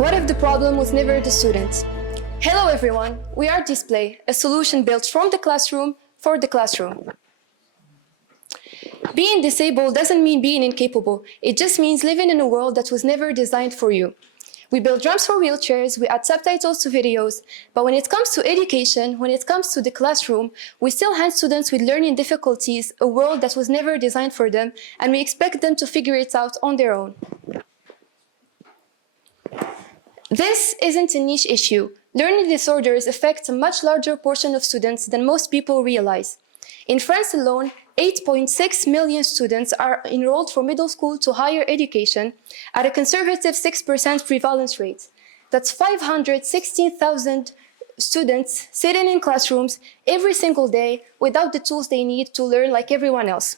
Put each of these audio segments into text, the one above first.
What if the problem was never the student? Hello everyone, we are Dysplai, a solution built from the classroom for the classroom. Being disabled doesn't mean being incapable, it just means living in a world that was never designed for you. We build ramps for wheelchairs, we add subtitles to videos, but when it comes to education, when it comes to the classroom, we still hand students with learning difficulties a world that was never designed for them, and we expect them to figure it out on their own. This isn't a niche issue. Learning disorders affect a much larger portion of students than most people realize. In France alone, 8.6 million students are enrolled for middle school to higher education at a conservative 6% prevalence rate. That's 516,000 students sitting in classrooms every single day without the tools they need to learn like everyone else.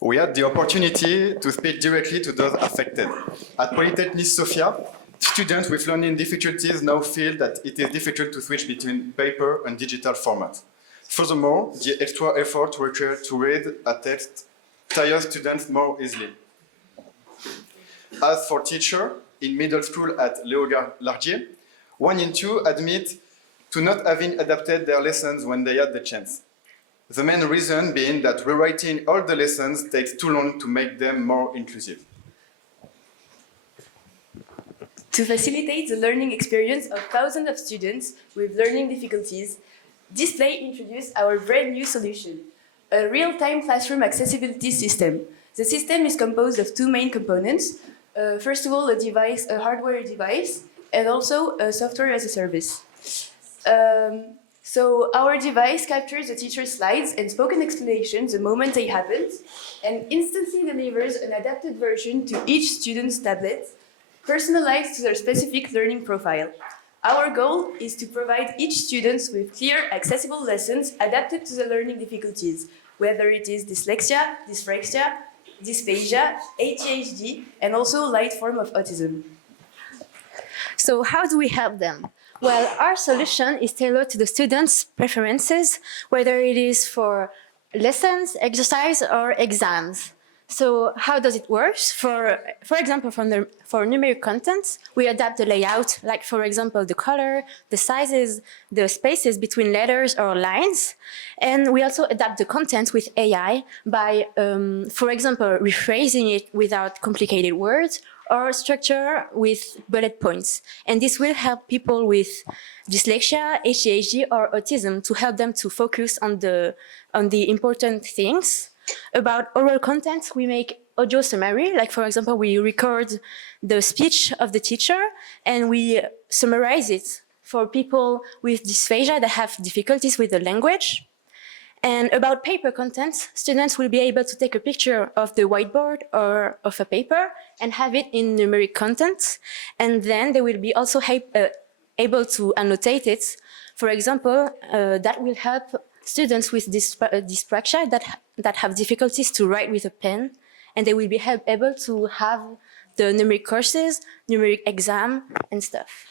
We had the opportunity to speak directly to those affected. At Polytech Nice Sophia, students with learning difficulties now feel that it is difficult to switch between paper and digital format. Furthermore, the extra effort required to read a text tires students more easily. As for teachers, in middle school at Léogard-Largier, 1 in 2 admit to not having adapted their lessons when they had the chance. The main reason being that rewriting all the lessons takes too long to make them more inclusive. To facilitate the learning experience of thousands of students with learning difficulties, Dysplai introduced our brand new solution, a real-time classroom accessibility system. The system is composed of 2 main components. First of all, a hardware device, and also a software as a service. So our device captures the teacher's slides and spoken explanations the moment they happen, and instantly delivers an adapted version to each student's tablet, personalized to their specific learning profile. Our goal is to provide each student with clear, accessible lessons adapted to the learning difficulties, whether it is dyslexia, dyspraxia, dysphagia, ADHD, and also light form of autism. So how do we help them? Well, our solution is tailored to the students' preferences, whether it is for lessons, exercise, or exams. So how does it work? For example, for numeric content, we adapt the layout, like for example, the color, the sizes, the spaces between letters or lines. And we also adapt the content with AI by, for example, rephrasing it without complicated words or structure with bullet points. And this will help people with dyslexia, ADHD, or autism to help them to focus on the important things. About oral content, we make audio summary, like for example, we record the speech of the teacher and we summarize it for people with dysphagia that have difficulties with the language. And about paper content, students will be able to take a picture of the whiteboard or of a paper and have it in numeric content. And then they will be also able to annotate it. For example, that will help students with dyspraxia that have difficulties to write with a pen, and they will be able to have the numeric courses, numeric exam, and stuff.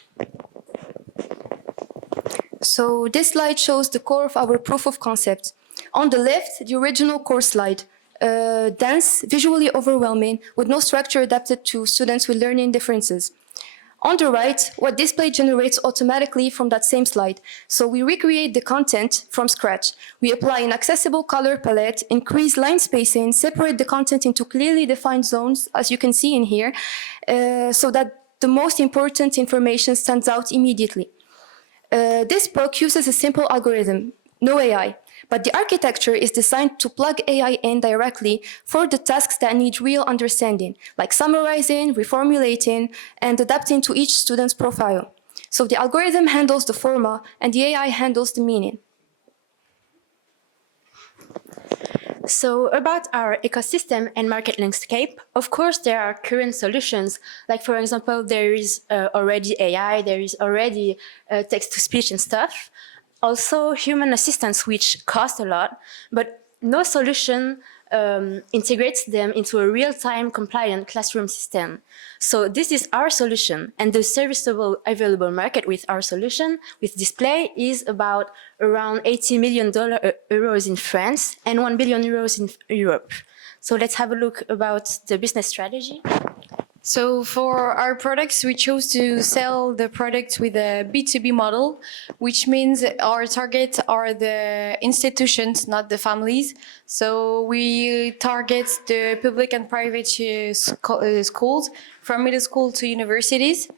So this slide shows the core of our proof of concept. On the left, the original course slide, dense, visually overwhelming, with no structure adapted to students with learning differences. On the right, what Dysplai generates automatically from that same slide. So we recreate the content from scratch. We apply an accessible color palette, increase line spacing, separate the content into clearly defined zones, as you can see in here, so that the most important information stands out immediately. This book uses a simple algorithm, no AI. But the architecture is designed to plug AI in directly for the tasks that need real understanding, like summarizing, reformulating, and adapting to each student's profile. So the algorithm handles the forma, and the AI handles the meaning. So about our ecosystem and market landscape, of course, there are current solutions. Like, for example, there is already AI, there is already text-to-speech and stuff. Also, human assistants, which cost a lot, but no solution integrates them into a real-time compliant classroom system. So this is our solution, and the serviceable available market with our solution, with Dysplai, is about around €80 million in France and €1 billion in Europe. So let's have a look about the business strategy. So for our products, we chose to sell the product with a B2B model, which means our target are the institutions, not the families. So we target the public and private schools, from middle school to universities.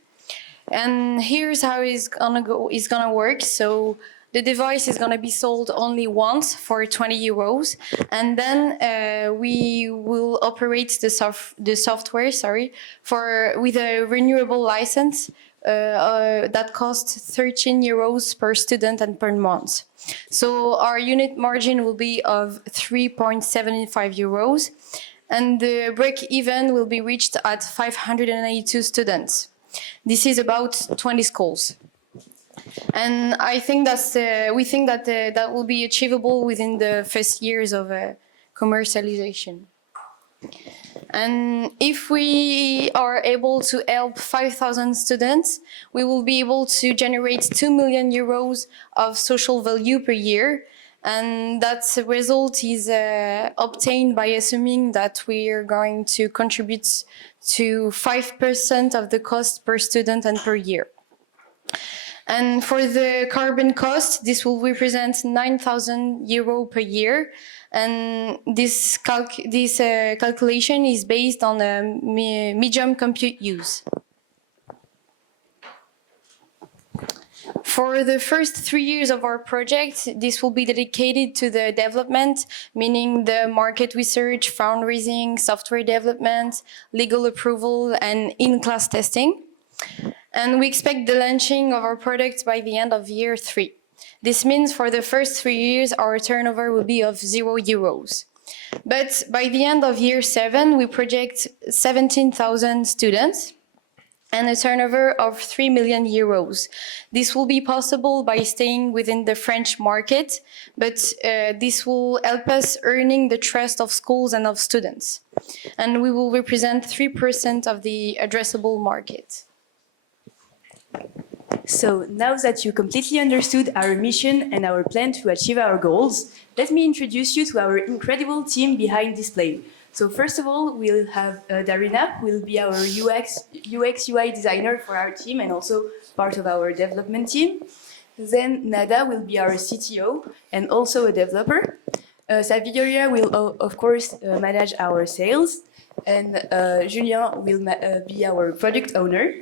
And here's how it's gonna work. So the device is gonna be sold only once for 20 euros, and then we will operate the software, with a renewable license that costs 13 euros per student and per month. So our unit margin will be of 3.75 euros, and the break even will be reached at 582 students. This is about 20 schools. And I think we think that that will be achievable within the first years of commercialization. And if we are able to help 5,000 students, we will be able to generate 2 million euros of social value per year. And that result is obtained by assuming that we are going to contribute to 5% of the cost per student and per year. And for the carbon cost, this will represent 9,000 euro per year. And this calculation is based on a medium compute use. For the first 3 years of our project, this will be dedicated to the development, meaning the market research, fundraising, software development, legal approval, and in-class testing. And we expect the launching of our product by the end of year 3. This means for the first 3 years, our turnover will be of 0 euros. But by the end of year 7, we project 17,000 students and a turnover of 3 million euros. This will be possible by staying within the French market, but this will help us earning the trust of schools and of students. And we will represent 3% of the addressable market. So now that you completely understood our mission and our plan to achieve our goals, let me introduce you to our incredible team behind Dysplai. So first of all, we'll have Darina, who will be our UX UI designer for our team and also part of our development team. Then Nada will be our CTO and also a developer. Savigoria will, of course, manage our sales. And Julien will be our product owner.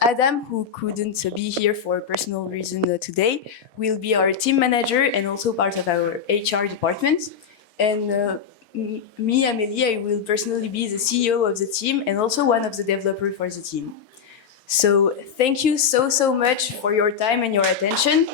Adam, who couldn't be here for personal reason today, will be our team manager and also part of our HR department. And me, Amélie, I will personally be the CEO of the team and also one of the developers for the team. So thank you so much for your time and your attention.